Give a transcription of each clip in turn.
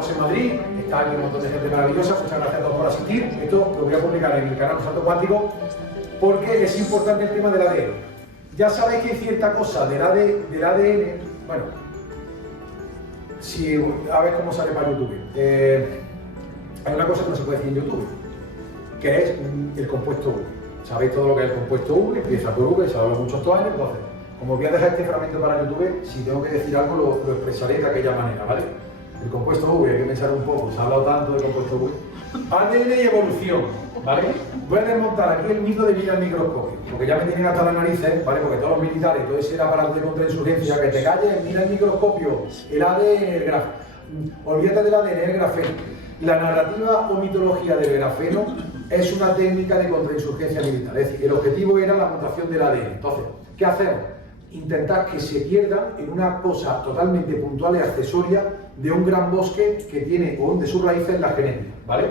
estamos en Madrid, está aquí un montón de gente maravillosa, muchas gracias a todos por asistir. Esto lo voy a publicar en el canal Salto Cuántico porque es importante el tema del ADN. Ya sabéis que hay cierta cosa del ADN, bueno, si, a ver cómo sale para YouTube. Hay una cosa que no se puede decir en YouTube, que es el compuesto V. Sabéis todo lo que es el compuesto V, empieza por V, se habla mucho estos años, entonces, como voy a dejar este fragmento para YouTube, si tengo que decir algo lo expresaré de aquella manera, ¿vale? El compuesto V, hay que pensar un poco, se ha hablado tanto del compuesto V. ADN y evolución, ¿vale? Voy a desmontar aquí el mito de mirar al microscopio, porque ya me tienen hasta las narices, ¿vale? Porque todos los militares, todo ese aparato de contrainsurgencia, que te calles, mira el microscopio, el ADN, el grafeno. Olvídate del ADN, el grafeno. La narrativa o mitología del grafeno es una técnica de contrainsurgencia militar, es decir, el objetivo era la mutación del ADN. Entonces, ¿qué hacemos? Intentar que se pierda en una cosa totalmente puntual y accesoria de un gran bosque que tiene o de sus raíces la genética, ¿vale?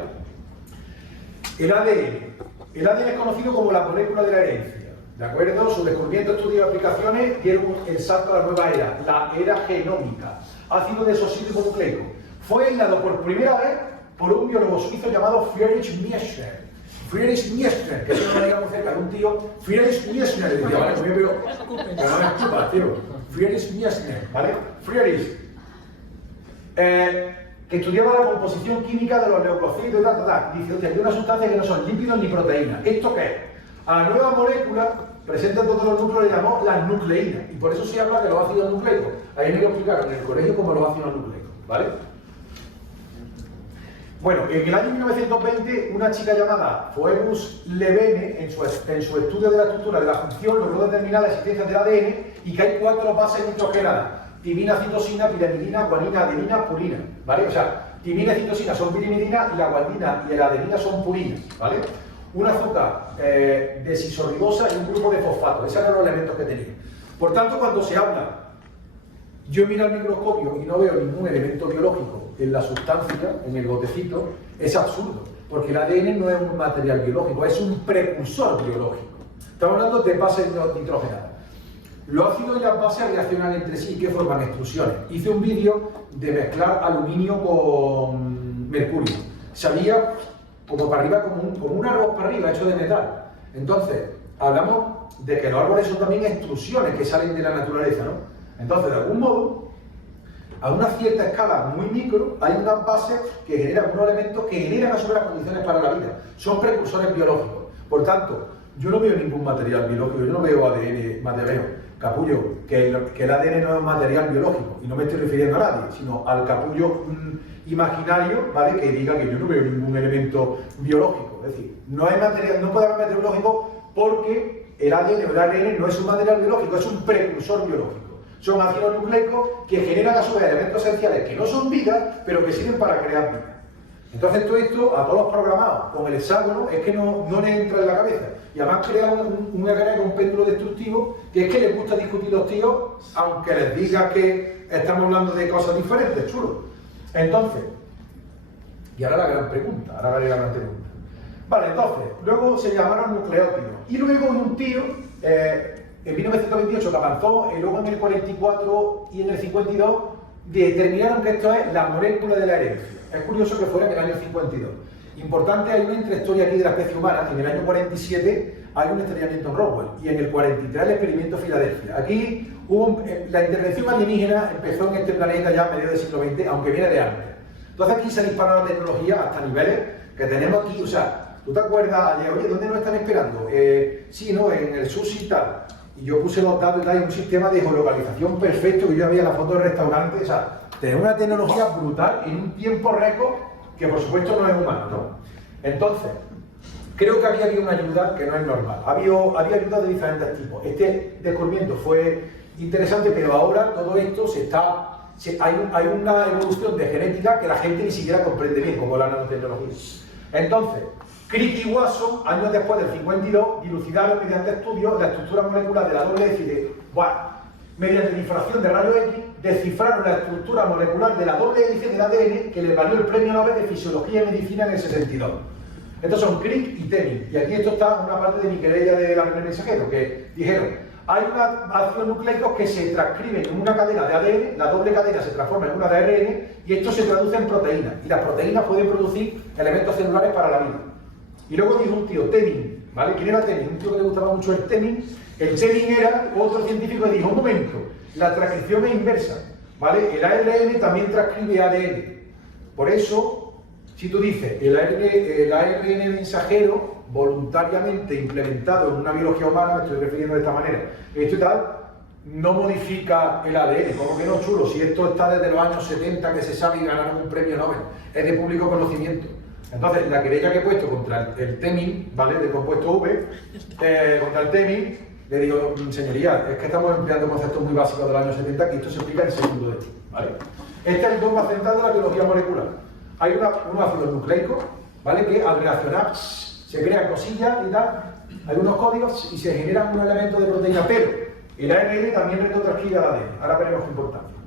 El ADN es conocido como la molécula de la herencia, ¿de acuerdo? Su descubrimiento, estudio y aplicaciones dieron el salto a la nueva era, la era genómica, ácido desoxirribonucleico. Fue aislado por primera vez por un biólogo suizo llamado Friedrich Miescher. Friedrich Miescher, que es una amiga muy cerca de un tío, Friedrich Miescher, decía, vale, muy bien, pero no me escupas, tío. Friedrich Miescher, ¿vale? Friedrich, que estudiaba la composición química de los leucocitos y tal. Dice, hostia, hay una sustancia que no son lípidos ni proteínas. ¿Esto qué es? A la nueva molécula presenta todos los núcleos, le llamó las nucleínas, y por eso se habla de los ácidos nucleicos. Ahí me lo explicaron en el colegio como los ácidos nucleicos, ¿vale? Bueno, en el año 1920, una chica llamada Phoebus Levene, en su estudio de la estructura de la función, logró determinar la existencia del ADN y que hay 4 bases nitrogenadas: timina, citosina, pirimidina, guanina, adenina, purina, ¿vale? O sea, timina y citosina son pirimidina y la guanina y la adenina son purinas, ¿vale? Un azúcar desoxirribosa y un grupo de fosfato, esos eran los elementos que tenía. Por tanto, cuando se habla, yo miro al microscopio y no veo ningún elemento biológico en la sustancia, en el botecito, es absurdo, porque el ADN no es un material biológico, es un precursor biológico. Estamos hablando de bases nitrogenadas. Los ácidos y las bases reaccionan entre sí y que forman extrusiones. Hice un vídeo de mezclar aluminio con mercurio. Salía como para arriba, como un árbol para arriba, hecho de metal. Entonces, hablamos de que los árboles son también extrusiones que salen de la naturaleza, ¿no? Entonces, de algún modo, a una cierta escala muy micro, hay unas bases que generan unos elementos que generan a su vez las condiciones para la vida. Son precursores biológicos. Por tanto, yo no veo ningún material biológico, yo no veo ADN material. Capullo, que el ADN no es un material biológico, y no me estoy refiriendo a nadie, sino al capullo imaginario, ¿vale? Que diga que yo no veo ningún elemento biológico. Es decir, no hay material, no puede haber material biológico porque el ADN o el ARN no es un material biológico, es un precursor biológico. Son ácidos nucleicos que generan a su vez elementos esenciales que no son vida, pero que sirven para crear vida. Entonces todo esto, a todos los programados con el hexágono, es que no les entra en la cabeza. Y además crea un péndulo destructivo, que es que les gusta discutir los tíos, aunque les diga que estamos hablando de cosas diferentes, chulo. Entonces, y ahora la gran pregunta, Vale, entonces, luego se llamaron nucleótidos. Y luego un tío, en 1928 que avanzó, y luego en el 44 y en el 52, determinaron que esto es la molécula de la herencia. Es curioso que fuera en el año 52. Importante, hay una intrahistoria aquí de la especie humana. En el año 47 hay un estrellamiento en Roswell y en el 43 el experimento Filadelfia. Aquí hubo la intervención alienígena empezó en este planeta ya a mediados del siglo XX, aunque viene de antes. Entonces aquí se dispara la tecnología hasta niveles que tenemos aquí. O sea, ¿tú te acuerdas ayer? Oye, ¿dónde nos están esperando? Sí, no, en el sushi y tal. Y yo puse los datos y tal, y un sistema de geolocalización perfecto, que yo ya veía la foto del restaurante. O sea, tener una tecnología brutal en un tiempo récord que por supuesto no es humano, ¿no? Entonces, creo que aquí había una ayuda que no es normal. Había ayudas de diferentes tipos. Este descubrimiento fue interesante, pero ahora todo esto hay una evolución de genética que la gente ni siquiera comprende bien, como la nanotecnología. Entonces, Crick y Watson, años después del 52, dilucidaron mediante estudios la estructura molecular de la doble hélice de mediante difracción de rayos X, descifraron la estructura molecular de la doble hélice del ADN que les valió el premio Nobel de Fisiología y Medicina en el 62. Estos son Crick y Temin. Y aquí esto está una parte de mi querella de la Red Mensajero, que dijeron, hay unos ácidos nucleicos que se transcriben en una cadena de ADN, la doble cadena se transforma en una de ARN y esto se traduce en proteínas. Y las proteínas pueden producir elementos celulares para la vida. Y luego dijo un tío, Temin, ¿vale? ¿Quién era Temin? Un tío que le gustaba mucho el Temin. El Temin era otro científico que dijo, un momento, la transcripción es inversa, ¿vale? El ARN también transcribe ADN. Por eso, si tú dices, el ARN mensajero, voluntariamente implementado en una biología humana, me estoy refiriendo de esta manera, esto y tal, no modifica el ADN, como que no, chulo, si esto está desde los años 70 que se sabe y ganaron un premio Nobel, es de público conocimiento. Entonces, la querella que he puesto contra el Temin, ¿vale?, del compuesto V, contra el Temin, le digo, señoría, es que estamos empleando conceptos muy básicos de los años 70 que esto se explica en segundo de esto, ¿vale? Este es el dogma central de la biología molecular. Hay unos ácidos nucleicos, ¿vale?, que al reaccionar se crean cosillas y tal, hay unos códigos y se generan un elemento de proteína, pero el ARN también retrotranscribe al ADN. Ahora veremos qué importancia.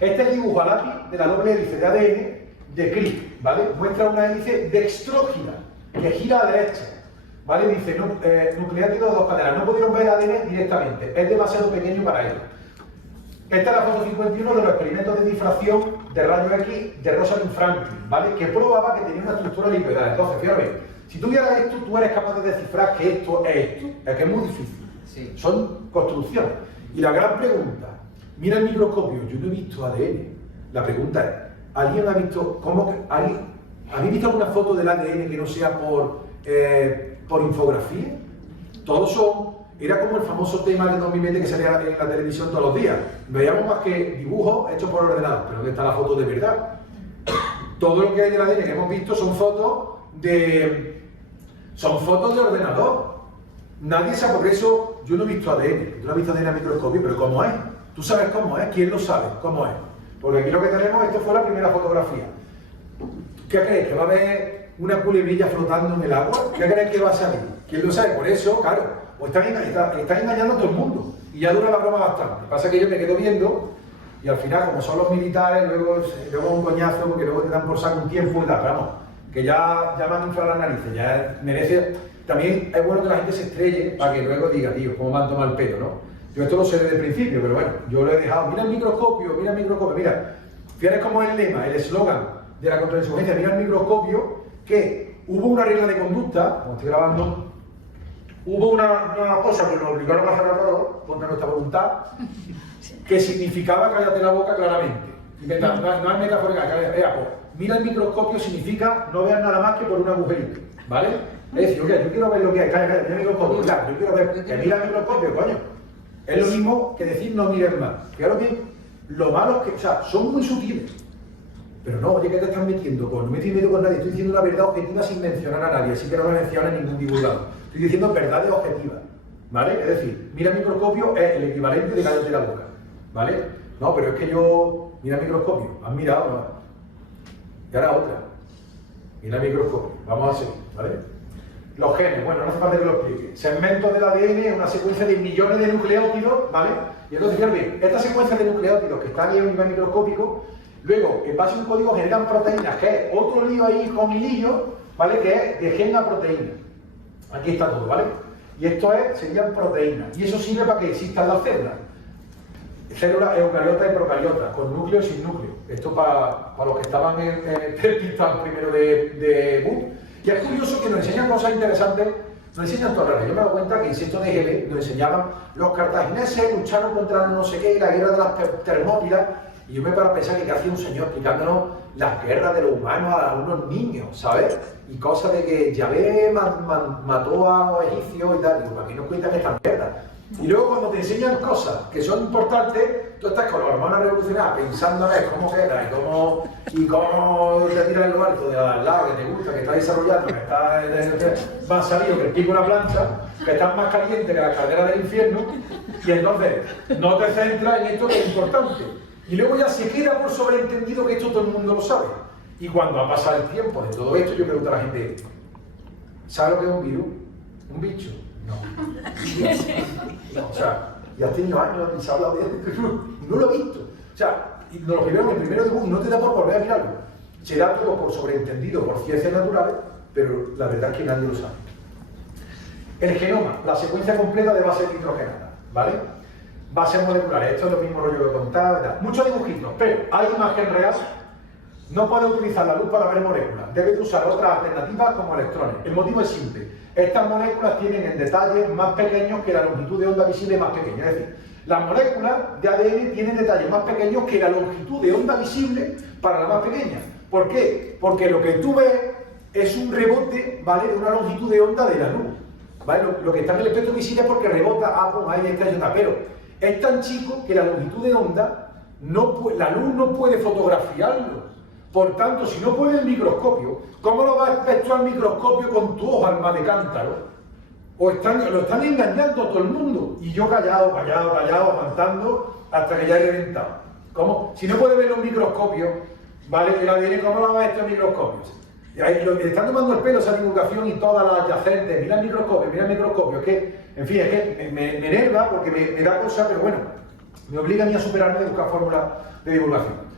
Este es el dibujo a lápiz de la doble hélice de ADN de Crick, ¿vale? Muestra una hélice dextrógina que gira a la derecha, ¿vale? Dice, nucleótidos de dos cadenas. No pudieron ver ADN directamente, es demasiado pequeño para ellos. Esta es la foto 51 de los experimentos de difracción de rayos X de Rosalind Franklin, ¿vale? Que probaba que tenía una estructura lipidal. Entonces, fíjate, si tú vieras esto, tú eres capaz de descifrar que esto es esto. Es que es muy difícil. Sí. Son construcciones. Y la gran pregunta, mira el microscopio, yo no he visto ADN. La pregunta es, ¿alguien ha visto, ¿habéis visto alguna foto del ADN que no sea por infografía? Todos son, era como el famoso tema de 2020 que salía en la televisión todos los días. Veíamos más que dibujos hechos por ordenador, pero ¿dónde está la foto de verdad? Todo lo que hay del ADN que hemos visto son fotos de ordenador. Nadie sabe, por eso yo no he visto ADN. Tú no has visto ADN a microscopio, pero ¿cómo es? Tú sabes cómo es, ¿quién lo sabe? ¿Cómo es? Porque aquí lo que tenemos, esto fue la primera fotografía. ¿Qué crees? ¿Que va a haber una culebrilla flotando en el agua? ¿Qué crees que va a salir? ¿Quién lo sabe? Por eso, claro, pues están engañando a todo el mundo. Y ya dura la broma bastante. Pasa que yo me quedo viendo y al final, como son los militares, luego un coñazo, porque luego te dan por saco un tiempo y tal, pero vamos, que ya me han inflado las narices, ya merece. También es bueno que la gente se estrelle para que luego diga, tío, cómo me han tomado el pelo, ¿no? Yo esto lo sé desde el principio, pero bueno, yo lo he dejado. Mira el microscopio, mira. Fíjate cómo es el lema, el eslogan de la contrainsurgencia, mira el microscopio, que hubo una regla de conducta, como estoy grabando, hubo una cosa que nos obligaron a hacer a todos, contra nuestra voluntad, que significaba cállate la boca claramente. No es metafórica, pues, mira el microscopio significa no veas nada más que por un agujerito, ¿vale? Es decir, oye, yo quiero ver lo que hay, mira el microscopio, claro, yo quiero ver, que mira el microscopio, coño. Es lo mismo que decir no mires más. Fijaros bien, lo malo es que, o sea, son muy sutiles. Pero no, oye, ¿qué te estás metiendo? Pues no me estoy metiendo con nadie, estoy diciendo una verdad objetiva sin mencionar a nadie, así que no me menciones ningún divulgador. Estoy diciendo verdades objetivas, ¿vale? Es decir, mira el microscopio es el equivalente de cállate la boca, ¿vale? No, pero es que yo, mira el microscopio, has mirado, ¿no? Y ahora otra, mira el microscopio, vamos a seguir, ¿vale? Los genes, bueno, no hace falta que lo explique. Segmentos del ADN es una secuencia de millones de nucleótidos, ¿vale? Y entonces, fíjate bien, esta secuencia de nucleótidos que están ahí a un nivel microscópico, luego, en base a un código, generan proteínas, que es otro lío ahí con hilillo, ¿vale? Que es de gen a proteína. Aquí está todo, ¿vale? Y esto serían proteínas. Y eso sirve para que existan las células. Células eucariotas y procariotas, con núcleo y sin núcleo. Esto para los que estaban en el pistán primero de Boot. Y es curioso que nos enseñan cosas interesantes, nos enseñan todo raro. Yo me he dado cuenta que en sexto de GB nos enseñaban los cartagineses lucharon contra no sé qué, la guerra de las Termópilas, y yo me paro a pensar que hacía un señor explicándonos las guerras de los humanos a unos niños, ¿sabes? Y cosas de que Yahvé mató a los egipcios y tal, y digo, ¿para qué nos cuentan estas mierdas? Y luego cuando te enseñan cosas que son importantes, tú estás con la hormona revolucionaria pensando en cómo queda y cómo te tiras en lo alto de al lado que te gusta, que estás desarrollando, que estás más salido que el pico de una plancha, que estás más caliente que la caldera del infierno, y entonces no te centras en esto que es importante. Y luego ya se queda por sobreentendido que esto todo el mundo lo sabe. Y cuando ha pasado el tiempo de todo esto, yo pregunto a la gente, ¿sabe lo que es un virus? ¿Un bicho? No. O sea, ya has tenido años y se ha hablado de esto, no lo he visto. O sea, y lo primero, el primero de no te da por volver a mirarlo. Se da todo por sobreentendido, por ciencias naturales, pero la verdad es que nadie lo sabe. El genoma, la secuencia completa de bases nitrogenadas. ¿vale? Bases moleculares, esto es lo mismo rollo que contaba, ¿verdad? Muchos dibujitos, pero hay imagen real. No puede utilizar la luz para ver moléculas, debe de usar otras alternativas como electrones. El motivo es simple, estas moléculas tienen en detalles más pequeños que la longitud de onda visible más pequeña. Es decir, las moléculas de ADN tienen detalles más pequeños que la longitud de onda visible para la más pequeña. ¿Por qué? Porque lo que tú ves es un rebote, ¿vale?, de una longitud de onda de la luz. ¿Vale? Lo que está en el espectro visible es porque rebota, ahí está y onda, pero es tan chico que la longitud de onda, la luz no puede fotografiarlo. Por tanto, si no puede el microscopio, ¿cómo lo vas a ver tú al microscopio con tu ojo alma de cántaro? Lo están engañando a todo el mundo. Y yo callado, aguantando hasta que ya he reventado. ¿Cómo? Si no puede verlo en microscopio, ¿vale? El ADN, ¿cómo lo va a ver esto en microscopios? Le están tomando el pelo esa divulgación y todas las adyacentes. Mira el microscopio. Es que, en fin, es que me enerva porque me da cosa, pero bueno, me obliga a mí a superarme de buscar fórmulas de divulgación.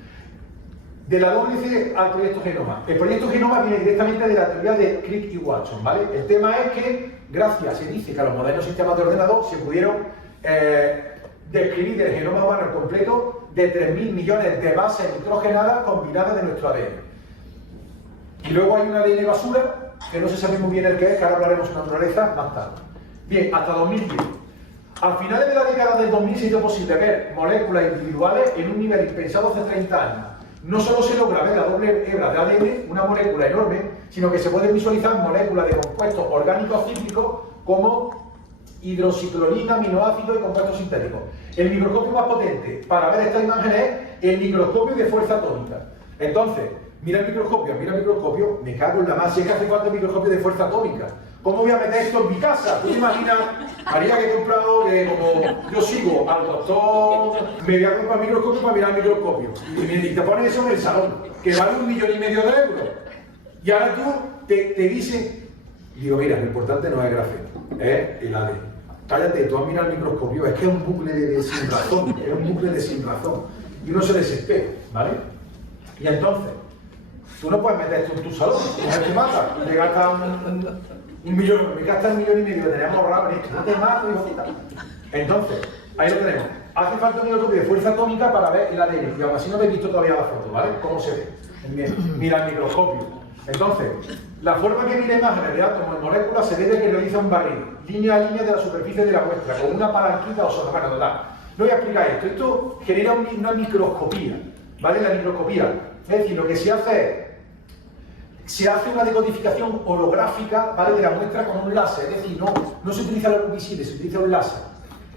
De la WC al proyecto Genoma. El proyecto Genoma viene directamente de la teoría de Crick y Watson, ¿vale? El tema es que, se dice que a los modernos sistemas de ordenador se pudieron describir el genoma humano completo de 3.000 millones de bases nitrogenadas combinadas de nuestro ADN. Y luego hay un ADN basura, que no se sabe muy bien el que es, que ahora hablaremos de naturaleza más tarde. Bien, hasta 2010. A finales de la década del 2000 se hizo posible ver moléculas individuales en un nivel impensado hace 30 años. No solo se logra ver la doble hebra de ADN, una molécula enorme, sino que se pueden visualizar moléculas de compuestos orgánicos cíclicos como hidroxiclorina, aminoácidos y compuestos sintéticos. El microscopio más potente para ver estas imágenes es el microscopio de fuerza atómica. Entonces, mira el microscopio, me cago en la más, si es que hace falta el microscopio de fuerza atómica. ¿Cómo voy a meter esto en mi casa? ¿Tú te imaginas, María, que he comprado, que como yo sigo al doctor, me voy a comprar el microscopio para mirar el microscopio? Y te pones eso en el salón, que vale 1,5 millones de euros. Y ahora tú te dicen, digo, mira, lo importante no es el grafeno, es el ADN. Cállate, tú has mirado el microscopio, es que es un bucle de sin razón, Y uno se desespera, ¿vale? Y entonces, tú no puedes meter esto en tu salón, no te mata, te gastas un millón, me gastas 1,5 millones, teníamos ahorrado en esto, no te mato, hijo de puta. Entonces, ahí lo tenemos. Hace falta un microscopio de fuerza atómica para ver el ADN, y aún así no habéis visto todavía la foto, ¿vale? ¿Cómo se ve? Mira el microscopio. Entonces, la forma que mira imágenes de átomos y moléculas se debe que realiza un barrido, línea a línea de la superficie de la muestra, con una palanquita o sonograma total. No voy a explicar esto, esto genera una microscopía, ¿vale? La microscopía, es decir, lo que se hace una decodificación holográfica, ¿vale?, de la muestra con un láser, es decir, no se utiliza la luz visible, se utiliza un láser.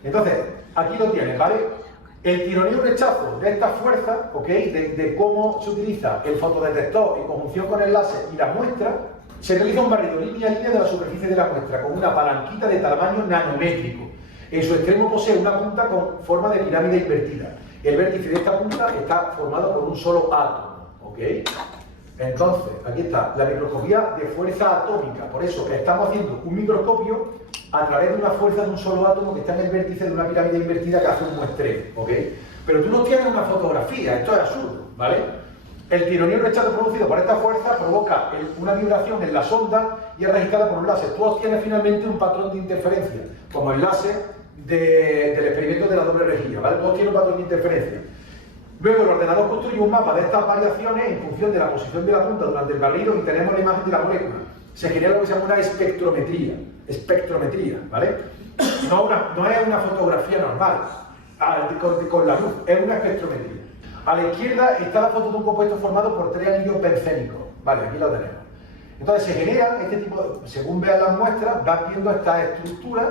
Entonces, aquí lo tienes, ¿vale? El tironeo rechazo de esta fuerza, ¿ok?, de cómo se utiliza el fotodetector en conjunción con el láser y la muestra, se realiza un barrido línea a línea de la superficie de la muestra con una palanquita de tamaño nanométrico. En su extremo posee una punta con forma de pirámide invertida. El vértice de esta punta está formado por un solo átomo, ¿ok? Entonces, aquí está, la microscopía de fuerza atómica. Por eso estamos haciendo un microscopio a través de una fuerza de un solo átomo que está en el vértice de una pirámide invertida que hace un muestreo, ¿ok? Pero tú no tienes una fotografía, esto es absurdo, ¿vale? El tironeo rechazo producido por esta fuerza provoca una vibración en la sonda y es registrada por un láser. Tú obtienes finalmente un patrón de interferencia, como el láser del experimento de la doble rejilla, ¿vale? Tú obtienes un patrón de interferencia. Luego el ordenador construye un mapa de estas variaciones en función de la posición de la punta durante el barrido y tenemos la imagen de la molécula. Se genera lo que se llama una espectrometría, ¿vale? No es una fotografía normal, con la luz, es una espectrometría. A la izquierda está la foto de un compuesto formado por 3 anillos bencénicos, ¿vale? Aquí lo tenemos. Entonces se generan este tipo, según vean las muestras, vas viendo estas estructuras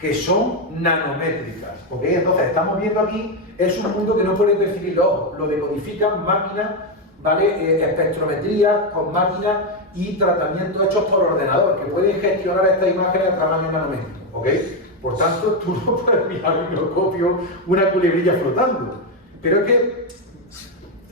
que son nanométricas, ¿ok? Entonces estamos viendo aquí, es un mundo que no puede percibir los ojos, lo decodifican máquinas, ¿vale? Espectrometría con máquinas y tratamientos hechos por ordenador, que pueden gestionar estas imágenes a tamaño nanométrico, ¿ok? Por tanto, tú no puedes mirar en un microscopio una culebrilla flotando, pero es que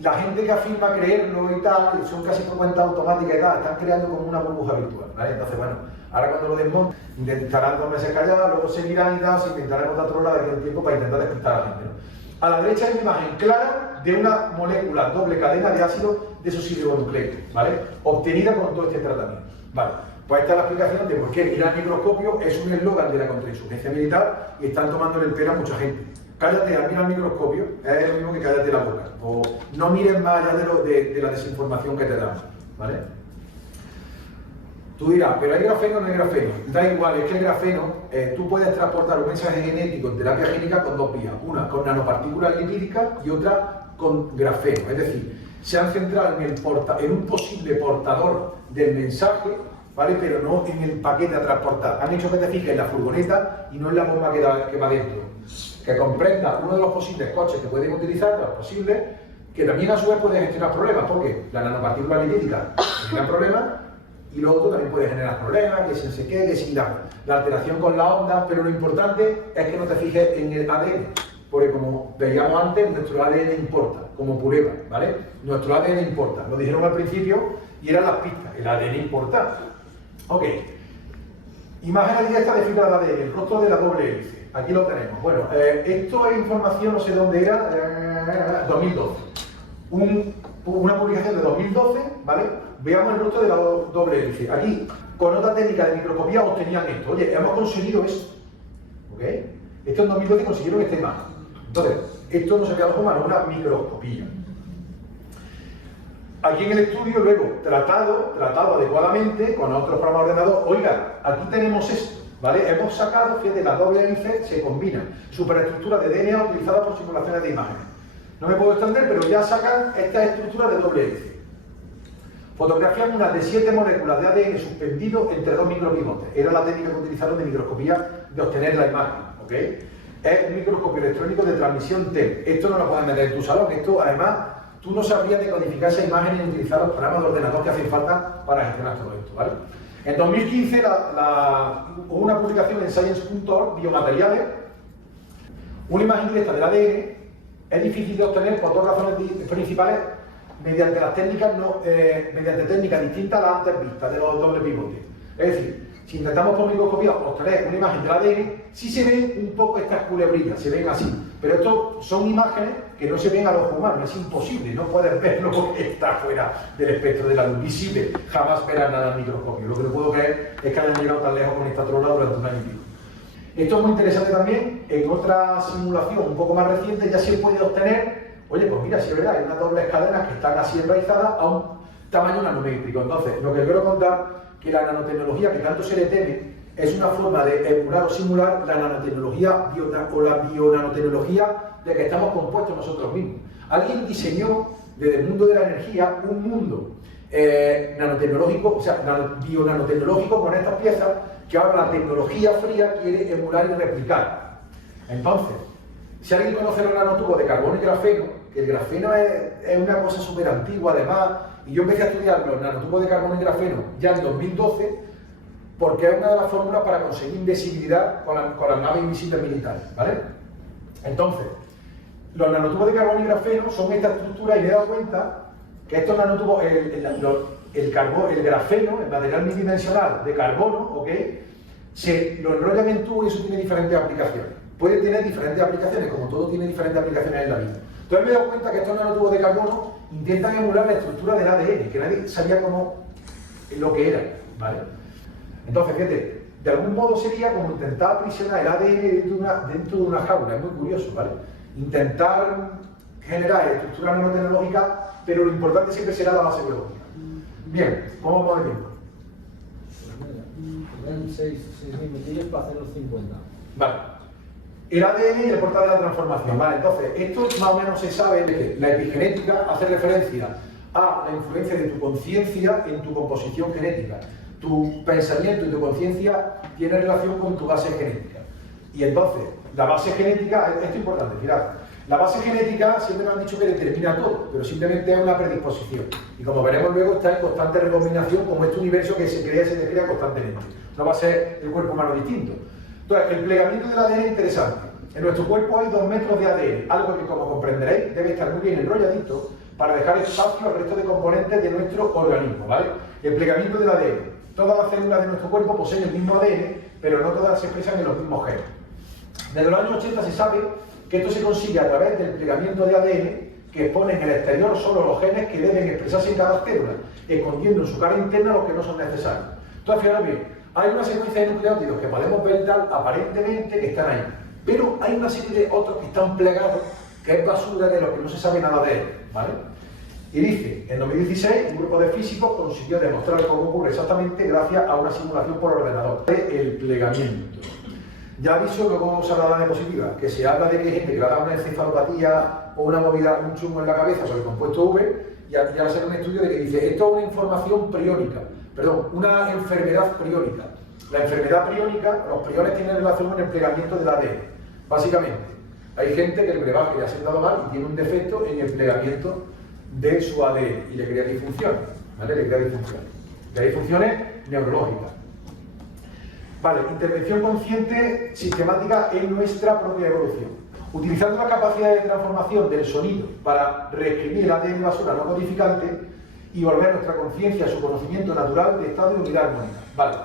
la gente que afirma creerlo y tal, son casi por cuenta automática y tal, están creando como una burbuja virtual, ¿vale? Entonces, bueno, ahora cuando lo desmonten, intentarán 2 meses callados, luego seguirán y tal, se inventarán otra hora de aquí un tiempo para intentar despertar a la gente, ¿no? A la derecha hay una imagen clara de una molécula doble cadena de ácido desoxirribonucleico, ¿vale? Obtenida con todo este tratamiento, ¿vale? Pues esta es la explicación de por qué ir al microscopio es un eslogan de la contrainsurgencia militar y están tomando el pelo a mucha gente. Cállate, mira al microscopio, es lo mismo que cállate la boca. O no mires más allá de la desinformación que te dan, ¿vale? Tú dirás, pero ¿hay grafeno o no hay grafeno? Da igual, es que el grafeno, tú puedes transportar un mensaje genético en terapia génica con dos vías. Una con nanopartículas lipídicas y otra con grafeno. Es decir, se han centrado en un posible portador del mensaje, ¿vale? Pero no en el paquete a transportar. Han hecho que te fijes en la furgoneta y no en la bomba que va dentro. Que comprenda uno de los posibles coches que pueden utilizar, los posibles, que también a su vez puede gestionar problemas, porque la nanopartícula lipídica genera problemas y lo otro también puede generar problemas, que se quede, que sin la alteración con la onda, pero lo importante es que no te fijes en el ADN, porque como veíamos antes, nuestro ADN importa, como prueba, ¿vale? Nuestro ADN importa, lo dijeron al principio y eran las pistas, el ADN importa. Ok, imagen directa de fibra de ADN, el rostro de la doble hélice, aquí lo tenemos. Bueno, esto es información, no sé dónde era, 2012. Una publicación de 2012, ¿vale? Veamos el rostro de la doble hélice. Aquí, con otra técnica de microscopía, obtenían esto. Oye, hemos conseguido esto. ¿Ok? Esto en 2012 consiguieron esta imagen. Entonces, esto no se queda como una microscopía. Aquí en el estudio, luego, tratado adecuadamente con otros programas de ordenador. Oiga, aquí tenemos esto, ¿vale? Hemos sacado, fíjate, la doble hélice se combina. Superestructura de DNA utilizada por simulaciones de imágenes. No me puedo extender, pero ya sacan esta estructura de doble hélice. Fotografían unas de 7 moléculas de ADN suspendido entre dos micropivotes. Era la técnica que utilizaron de microscopía de obtener la imagen, ¿ok? Es un microscopio electrónico de transmisión TEM. Esto no lo puedes meter en tu salón. Esto, además, tú no sabrías decodificar esa imagen y utilizar los programas de ordenador que hacen falta para gestionar todo esto, ¿vale? En 2015 hubo una publicación en Science.org, Biomateriales, una imagen directa del ADN. Es difícil de obtener por dos razones principales mediante técnicas distintas a las antes vistas de los dobles pivotes. Es decir, si intentamos por microscopía obtener una imagen del ADN, sí se ven un poco estas culebrillas, se ven así. Pero esto son imágenes que no se ven a los humanos, es imposible, no puedes verlo porque está fuera del espectro de la luz visible. Jamás verás nada al microscopio. Lo que no puedo creer es que hayan llegado tan lejos con esta trola durante un año y pico. Esto es muy interesante también. En otra simulación un poco más reciente ya se puede obtener, oye, pues mira, si es verdad, hay unas dobles cadenas que están así enraizadas a un tamaño nanométrico. Entonces, lo que quiero contar que la nanotecnología que tanto se le teme es una forma de emular o simular la nanotecnología o la bionanotecnología de que estamos compuestos nosotros mismos. Alguien diseñó desde el mundo de la energía un mundo nanotecnológico, o sea, bionanotecnológico con estas piezas que ahora la tecnología fría quiere emular y replicar. Entonces, si alguien conoce los nanotubos de carbono y grafeno, que el grafeno es una cosa súper antigua además, y yo empecé a estudiar los nanotubos de carbono y grafeno ya en 2012, porque es una de las fórmulas para conseguir invisibilidad con las naves invisibles militares, ¿vale? Entonces, los nanotubos de carbono y grafeno son esta estructura y me he dado cuenta que estos nanotubos, el grafeno, el material bidimensional de carbono, ¿ok? Se lo enrollan en tubo y eso tiene diferentes aplicaciones. Puede tener diferentes aplicaciones, como todo tiene diferentes aplicaciones en la vida. Entonces me he dado cuenta que estos nanotubos de carbono intentan emular la estructura del ADN, que nadie sabía cómo lo que era, ¿vale? Entonces, fíjate, de algún modo sería como intentar aprisionar el ADN dentro de una jaula, es muy curioso, ¿vale? Intentar generar estructura nanotecnológica, pero lo importante siempre será la base biológica. Bien, ¿cómo vamos de tiempo? Eran 6 minutillos para hacer los 50. Vale. El ADN y el portal de la transformación. Vale, entonces, esto más o menos se sabe de que la epigenética hace referencia a la influencia de tu conciencia en tu composición genética. Tu pensamiento y tu conciencia tienen relación con tu base genética. Y entonces, la base genética, esto es importante, mirad, la base genética siempre me han dicho que determina todo, pero simplemente es una predisposición. Y como veremos luego, está en constante recombinación como este universo que se crea y se descrea constantemente. No va a ser el cuerpo humano distinto. Entonces, el plegamiento del ADN es interesante. En nuestro cuerpo hay 2 metros de ADN, algo que, como comprenderéis, debe estar muy bien enrolladito para dejar espacio al resto de componentes de nuestro organismo, ¿vale? El plegamiento del ADN. Todas las células de nuestro cuerpo poseen el mismo ADN, pero no todas se expresan en los mismos genes. Desde los años 80 se sabe que esto se consigue a través del plegamiento de ADN que expone en el exterior solo los genes que deben expresarse en cada célula, escondiendo en su cara interna los que no son necesarios. Entonces, fijaros bien, hay una secuencia de nucleótidos que podemos ver tal, aparentemente, que están ahí. Pero hay una serie de otros que están plegados, que es basura de los que no se sabe nada de ellos, ¿vale? Y dice, en 2016, un grupo de físicos consiguió demostrar cómo ocurre exactamente gracias a una simulación por ordenador. El plegamiento. Ya aviso, luego os habla de la diapositiva, que se habla de que hay gente que va a dar una encefalopatía o una movida, un chungo en la cabeza sobre el compuesto V, y ya sale un estudio de que dice, esto es una información priónica, perdón, una enfermedad priónica. La enfermedad priónica, los priones tienen relación con el plegamiento del ADN. Básicamente, hay gente que el brebaje le ha sentado mal y tiene un defecto en el plegamiento de su ADN y le crea disfunciones, ¿vale? Le crea disfunciones. Crea disfunciones neurológicas. Vale, intervención consciente sistemática en nuestra propia evolución. Utilizando la capacidad de transformación del sonido para reescribir el ADN basura no codificante y volver nuestra conciencia a su conocimiento natural de estado de unidad armónica. Vale.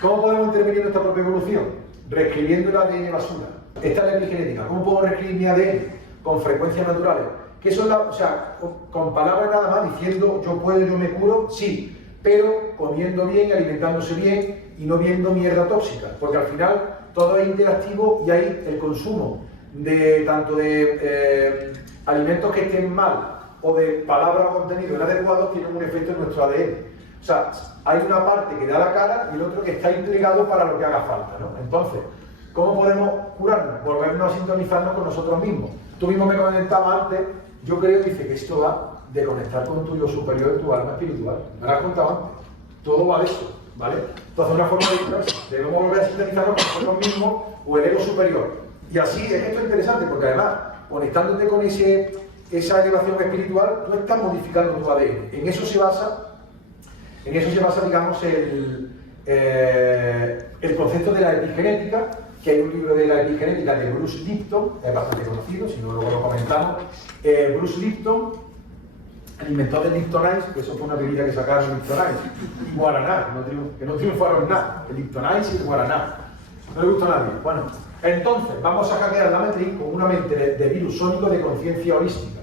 ¿Cómo podemos intervenir en nuestra propia evolución? Reescribiendo el ADN basura. Esta es la epigenética. ¿Cómo puedo reescribir mi ADN? Con frecuencias naturales. ¿Qué son o sea, con palabras nada más diciendo yo puedo, yo me curo? Sí, pero comiendo bien, alimentándose bien y no viendo mierda tóxica, porque al final todo es interactivo y hay el consumo de tanto de alimentos que estén mal o de palabras o contenidos inadecuados tienen un efecto en nuestro ADN. O sea, hay una parte que da la cara y el otro que está implicado para lo que haga falta, ¿no? Entonces, ¿cómo podemos curarnos? Volvernos a sintonizarnos con nosotros mismos. Tú mismo me comentabas antes, yo creo, dice que esto va de conectar con tu yo superior, tu alma espiritual. Me lo has contado antes. Todo va de eso, ¿vale? Entonces, una forma de curarse. Debemos volver a sintonizarnos con nosotros mismos o el ego superior. Y así es esto interesante, porque además, conectándote con esa elevación espiritual, tú estás modificando tu ADN. En eso se basa, digamos, el concepto de la epigenética, que hay un libro de la epigenética de Bruce Lipton, es bastante conocido, si no luego lo comentamos. Bruce Lipton, el inventor del Lipton Ice, que eso fue una bebida que sacaron Lipton Ice, y Guaraná, que no triunfaron nada, el Lipton Ice y el Guaraná. No le gusta a nadie. Bueno, entonces vamos a hackear la matriz con una mente de virus sónico de conciencia holística.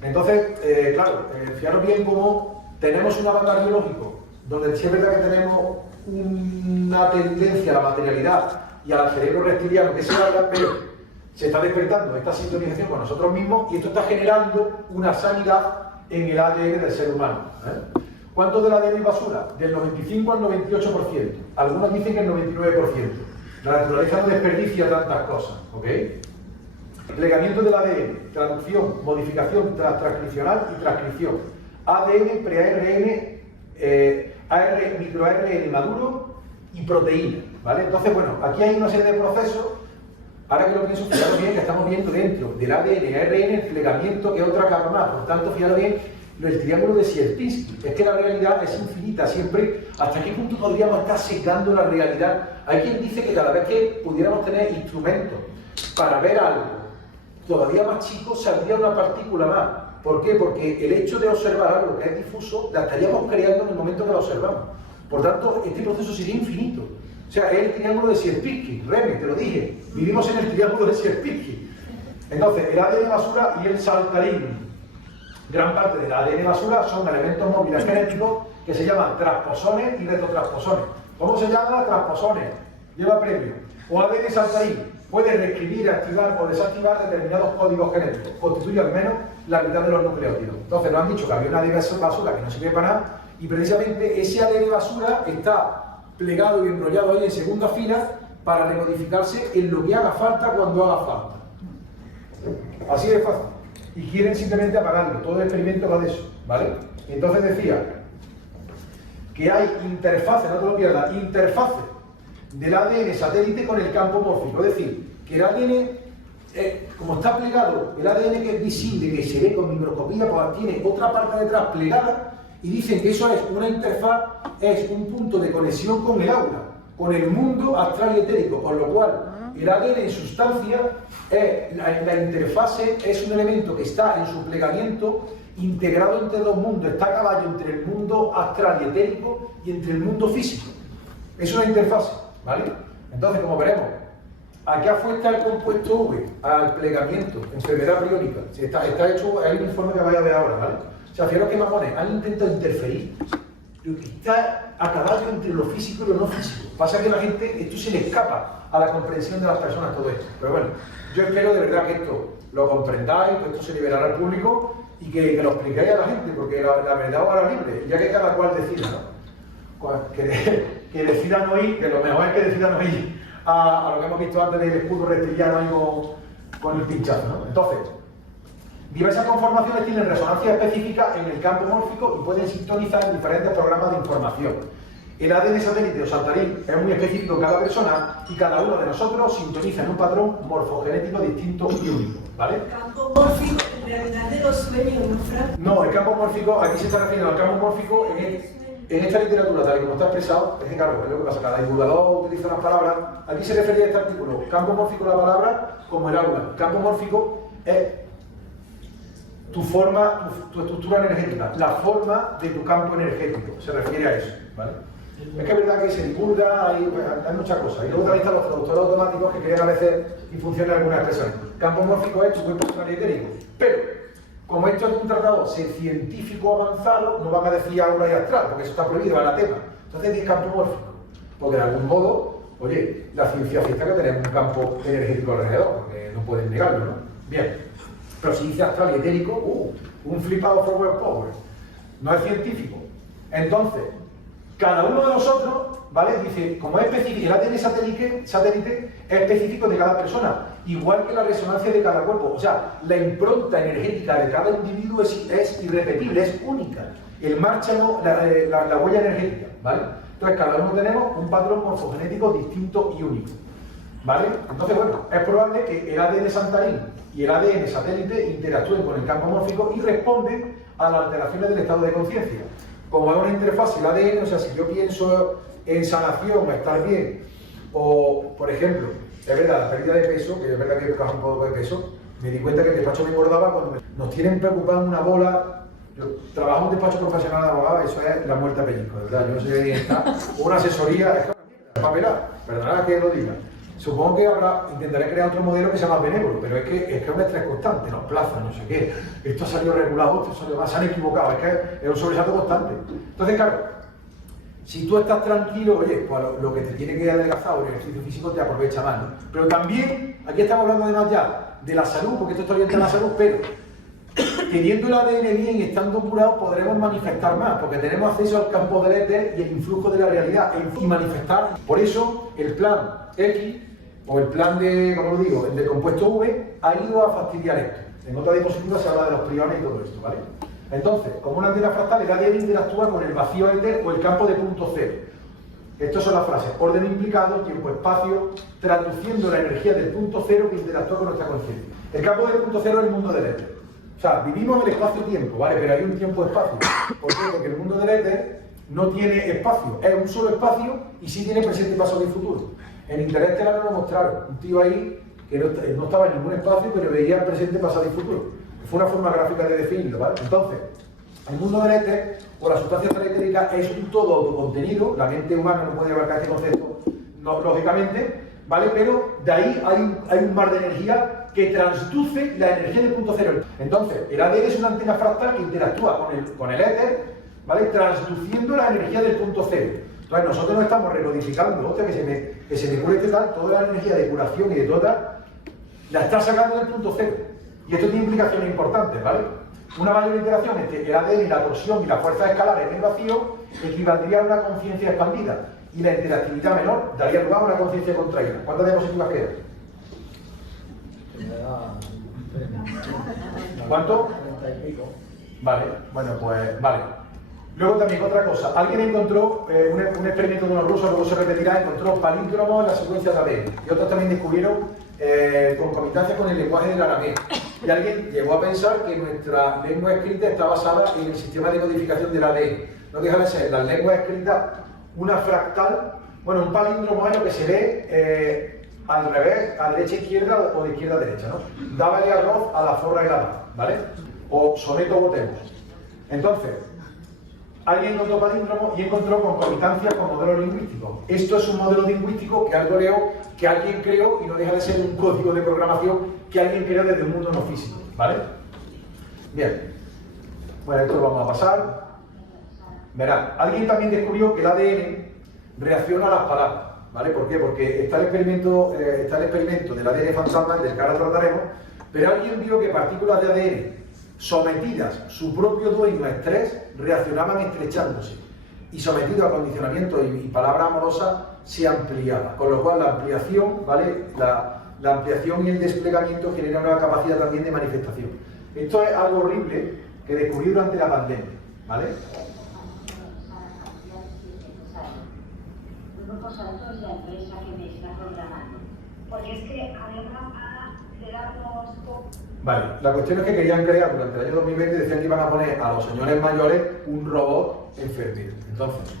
Entonces, claro, fijaros bien cómo tenemos un avatar biológico, donde sí es verdad que tenemos una tendencia a la materialidad y al cerebro reptiliano que se habla, pero se está despertando esta sintonización con nosotros mismos y esto está generando una sanidad en el ADN del ser humano. ¿Cuánto del ADN es basura? Del 95 al 98%. Algunos dicen que el 99%. La naturaleza no desperdicia tantas cosas, ¿ok? Plegamiento del ADN, traducción, modificación transcripcional y transcripción. ADN, pre-ARN, microARN maduro y proteína, ¿vale? Entonces, bueno, aquí hay una serie de procesos. Ahora que lo pienso, fijaros bien que estamos viendo dentro del ADN y ARN el plegamiento, que es otra capa más. Por tanto, fijaros bien el triángulo de Sierpinski. Es que la realidad es infinita, siempre. ¿Hasta qué punto podríamos estar secando la realidad? Hay quien dice que cada vez que pudiéramos tener instrumentos para ver algo todavía más chico, saldría una partícula más. ¿Por qué? Porque el hecho de observar algo que es difuso, la estaríamos creando en el momento que lo observamos. Por tanto, este proceso sería infinito. O sea, es el triángulo de Sierpinski. Remy, te lo dije. Vivimos en el triángulo de Sierpinski. Entonces, el ADN basura y el saltarín. Gran parte del ADN basura son elementos móviles genéticos que se llaman transposones y retrotransposones. ¿Cómo se llama? Transposones. Lleva premio. O ADN saltarín. Puede reescribir, activar o desactivar determinados códigos genéticos. Constituye al menos la mitad de los nucleótidos. Entonces nos han dicho que había un ADN basura que no sirve para nada y precisamente ese ADN basura está plegado y enrollado ahí en segunda fila para recodificarse en lo que haga falta cuando haga falta. Así de fácil. Y quieren simplemente apagarlo. Todo el experimento va de eso, ¿vale? Y entonces decía que hay interfaces, no te lo pierdas, interfaces del ADN satélite con el campo mórfico. Es decir, que el ADN, como está plegado, el ADN que es visible, que se ve con microscopía, pues tiene otra parte detrás plegada y dicen que eso es una interfaz, es un punto de conexión con el aura, con el mundo astral y etérico, con lo cual el ADN en sustancia, la interfase es un elemento que está en su plegamiento integrado entre dos mundos, está a caballo entre el mundo astral y etérico y entre el mundo físico. Es una interfase, ¿vale? Entonces, como veremos, ¿a qué afecta el compuesto V? Al plegamiento, enfermedad priónica. Está hecho, hay un informe que vaya a ver ahora, ¿vale? O sea, fijaros que mamones han intentado interferir pero que está a caballo entre lo físico y lo no físico. Pasa que la gente, esto se le escapa a la comprensión de las personas, todo esto. Pero bueno, yo espero de verdad que esto lo comprendáis, que esto se liberará al público y que lo expliquéis a la gente, porque la verdad os hará libre, ya que cada cual decida, ¿no? Que decidan oír, que lo mejor es que decidan oír a lo que hemos visto antes del escudo reptiliano ahí con el pinchazo, ¿no? Entonces, diversas conformaciones tienen resonancia específica en el campo mórfico y pueden sintonizar en diferentes programas de información. El ADN satélite o saltarín es muy específico en cada persona y cada uno de nosotros sintoniza en un patrón morfogenético distinto y único, ¿vale? El campo mórfico en realidad de los sueños, ¿no, Fran? No, el campo mórfico, aquí se está refiriendo al campo mórfico en esta literatura, tal y como está expresado, es que claro, es lo que pasa, cada divulgador utiliza unas palabras. Aquí se refería a este artículo, campo mórfico la palabra como el aura. Campo mórfico es tu forma, tu estructura energética, la forma de tu campo energético, se refiere a eso, ¿vale? Es que es verdad que se divulga, hay muchas cosas. Y luego también están los traductores automáticos que crean a veces y funcionan algunas expresiones. Campo mórfico es tu cuerpo personal y etérico. Pero, como esto es un tratado científico avanzado, no van a decir aura y astral, porque eso está prohibido, anatema. Entonces es campo mórfico. Porque de algún modo, oye, la ciencia acepta que tenemos un campo energético alrededor, porque no pueden negarlo, ¿no? Bien. Pero si dice astral y etérico, un flipado forward power. No es científico. Entonces, cada uno de nosotros, ¿vale? Dice, como es específico, el ADN satélite es específico de cada persona, igual que la resonancia de cada cuerpo. O sea, la impronta energética de cada individuo es irrepetible, es única. El márchamo, la huella energética, ¿vale? Entonces, cada uno tenemos un patrón morfogenético distinto y único, ¿vale? Entonces, bueno, es probable que el ADN santarín y el ADN satélite interactúen con el campo mórfico y responden a las alteraciones del estado de conciencia. Como es una interfaz el ADN, o sea, si yo pienso en sanación, estar bien, o, por ejemplo, es verdad, la pérdida de peso, que es verdad que he bajado un poco de peso, me di cuenta que el despacho me engordaba cuando nos tienen preocupado una bola. Yo trabajo en un despacho profesional de abogado, eso es la muerte a pellizco, de verdad. Yo no sé si está una asesoría, es que una mierda, es papelar, perdonad que lo diga. Supongo que intentaré crear otro modelo que sea más benévolo, pero es que es un estrés constante, nos plazan, no sé qué, esto ha salido regulado, esto salió más, se han equivocado, es que es un sobresalto constante. Entonces, claro, si tú estás tranquilo, oye, pues lo que te tiene que adelgazar o el ejercicio físico te aprovecha más, ¿no? Pero también, aquí estamos hablando además ya de la salud, porque esto está orientado a la salud, pero teniendo el ADN bien y estando curado podremos manifestar más, porque tenemos acceso al campo del éter y el influjo de la realidad y manifestar. Por eso, el plan X, o el plan de, como lo digo, el de compuesto V, ha ido a fastidiar esto. En otra diapositiva se habla de los priones y todo esto, ¿vale? Entonces, como una antena fractal, el ADN interactúa con el vacío éter o el campo de punto cero. Estas son las frases: orden implicado, tiempo-espacio, traduciendo la energía del punto cero que interactúa con nuestra conciencia. El campo del punto cero es el mundo del éter. O sea, vivimos en el espacio-tiempo, ¿vale? Pero hay un tiempo-espacio. ¿Por qué? Porque el mundo del éter no tiene espacio, es un solo espacio y sí tiene presente, pasado y futuro. En Interestelar nos lo mostraron, un tío ahí que no estaba en ningún espacio, pero veía presente, pasado y futuro. Fue una forma gráfica de definirlo, ¿vale? Entonces, el mundo del éter, o la sustancia etérica, es un todo autocontenido. La mente humana no puede abarcar este concepto, no, lógicamente, ¿vale? Pero de ahí hay un mar de energía que transduce la energía del punto cero. Entonces, el ADN es una antena fractal que interactúa con el éter, ¿vale? Transduciendo la energía del punto cero. Entonces, nosotros no estamos recodificando, hostia, que se me cure este tal, toda la energía de curación y de toda, la está sacando del punto cero. Y esto tiene implicaciones importantes, ¿vale? Una mayor interacción entre el ADN, la torsión y la fuerza escalar en el vacío equivaldría a una conciencia expandida, y la interactividad menor daría lugar a una conciencia contraída. ¿Cuántas diapositivas quedan? ¿Cuánto? 30 y pico. Vale, bueno, pues vale. Luego también otra cosa, alguien encontró un experimento de unos rusos, luego se repetirá, encontró palíndromos en la secuencia de ADN, y otros también descubrieron concomitancia con el lenguaje del arameo. Y alguien llegó a pensar que nuestra lengua escrita está basada en el sistema de codificación del ADN. No deja de ser la lengua escrita una fractal, bueno, un palíndromo es lo que se ve al revés, a derecha izquierda o de izquierda a derecha, ¿no? Dábale arroz a la forra y la paz, ¿vale? O soneto votemos. Entonces, alguien encontró palíndromo y encontró concomitancia con modelos lingüísticos. Esto es un modelo lingüístico que alguien creó y no deja de ser un código de programación que alguien creó desde el mundo no físico, ¿vale? Bien. Bueno, esto lo vamos a pasar. Verá, alguien también descubrió que el ADN reacciona a las palabras, ¿vale? ¿Por qué? Porque está el experimento del ADN fantasma, del que ahora trataremos, pero alguien vio que partículas de ADN sometidas su propio dueño a estrés reaccionaban estrechándose y sometido a condicionamiento y palabra amorosa se ampliaba, con lo cual la ampliación, ¿vale? La ampliación y el desplegamiento genera una capacidad también de manifestación. Esto es algo horrible que descubrí durante la pandemia, ¿vale? Vosotros la empresa que me está programando, porque es que además de darnos... Vale, la cuestión es que querían crear durante el año 2020, decían que iban a poner a los señores mayores un robot enfermero. Entonces,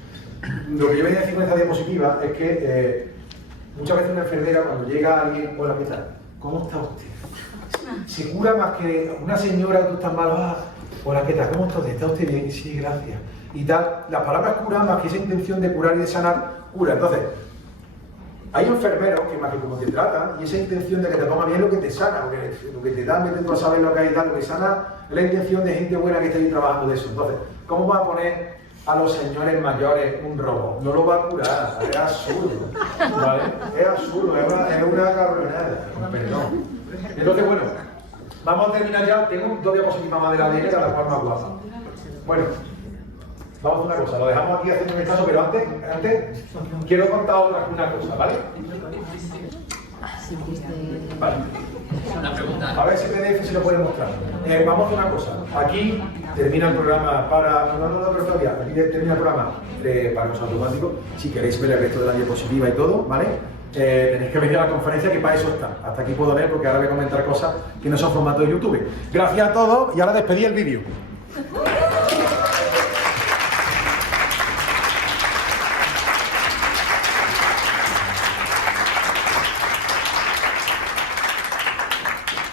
lo que yo venía a decir con esta diapositiva es que muchas veces una enfermera cuando llega alguien, hola, ¿qué tal? ¿Cómo está usted? Se cura más que una señora, tú estás mal, hola, ¿qué tal? ¿Cómo está usted? ¿Está usted bien? Sí, gracias. Y tal, las palabras curan más que esa intención de curar y de sanar, cura. Entonces, hay enfermeros que más que como te tratan y esa intención de que te ponga bien lo que te sana, lo que te da, vete tú a saber lo que hay y tal, lo que sana es la intención de gente buena que está ahí trabajando de eso. Entonces, ¿cómo vas a poner a los señores mayores un robot? No lo va a curar, es absurdo, ¿vale? Es absurdo, es una cabronada, perdón. Entonces, bueno, vamos a terminar ya. Tengo dos diapositivas más de la derecha, la cual más guapa. Bueno, vamos a hacer una cosa, lo dejamos aquí haciendo un vistazo, pero antes quiero contar una cosa, ¿vale? Vale. Una pregunta. A ver si PDF se lo puede mostrar. Vamos a hacer una cosa. Aquí termina el programa para... No, pero todavía. Aquí termina el programa para los automáticos. Si queréis ver el resto de la diapositiva y todo, ¿vale? Tenéis que venir a la conferencia, que para eso está. Hasta aquí puedo leer porque ahora voy a comentar cosas que no son formato de YouTube. Gracias a todos y ahora despedí el vídeo.